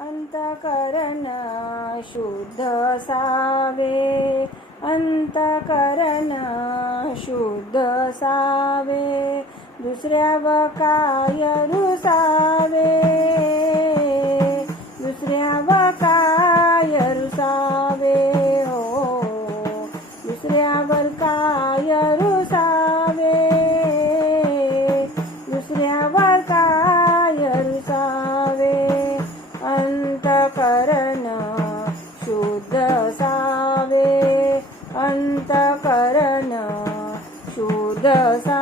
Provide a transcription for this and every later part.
अंतकरण शुद्ध सावे अंतकरण शुद्ध सावे दुसऱ्या व काय रुसावे दुसऱ्या व काय रुसावे शुद्ध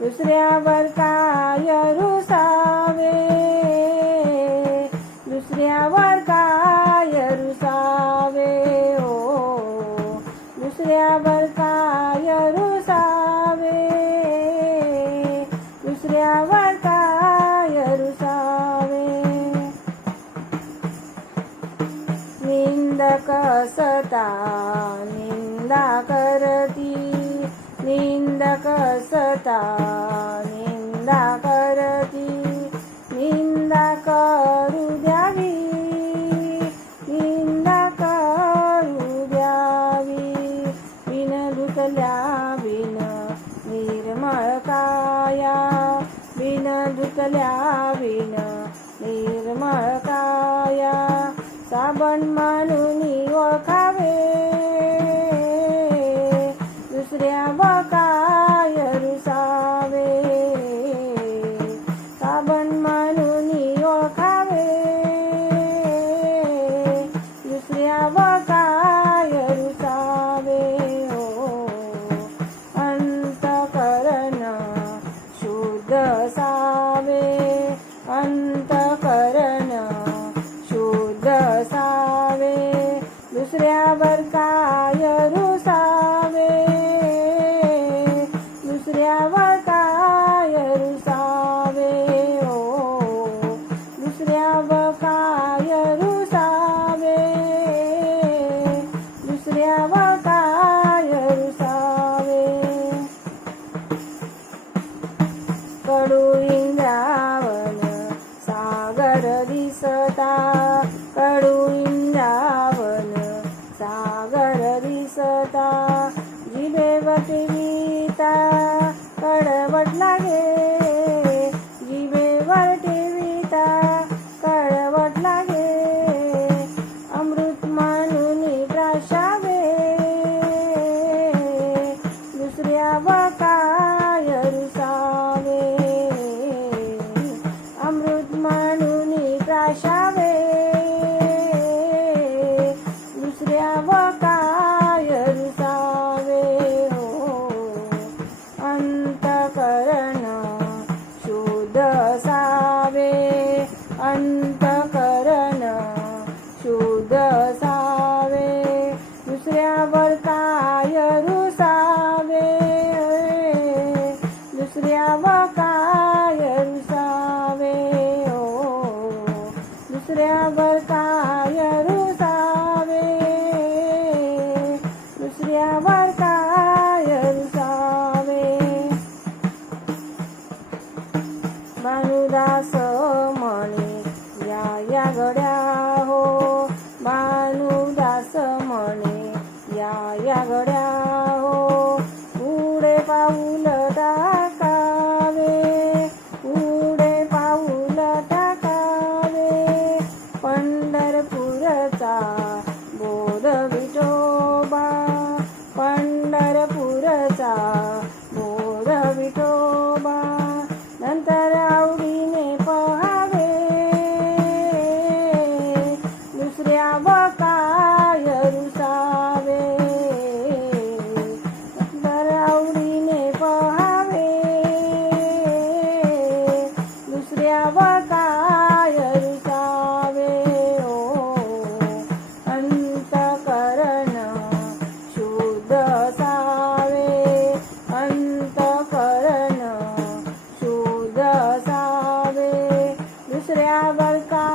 दुसऱ्यावर काय रुसावे दुसऱ्यावर काय रुसावे हो दुसऱ्यावर काय रुसावे दुसऱ्यावर काय रुसावे निंद कसता निंदा करती. निंदक सता निंदा करती निंदा करू द्यावी निंदा करू द्यावी. बिन धुतल्या बिन निर्मळ काया बिन धुतल्या बिन निर्मळ काया. साबण मानून ओळखावे दुसऱ्या बकाय रुसावे दिसता कडू जावन सागर दिसता. जिबे वटविता कडवट लागे. जिभेवर टेविता कडवट लागे. अमृत मानून प्राशावे. दुसऱ्या बकाय रुसावे अमृत मानून प्राशावे ya. আবার কা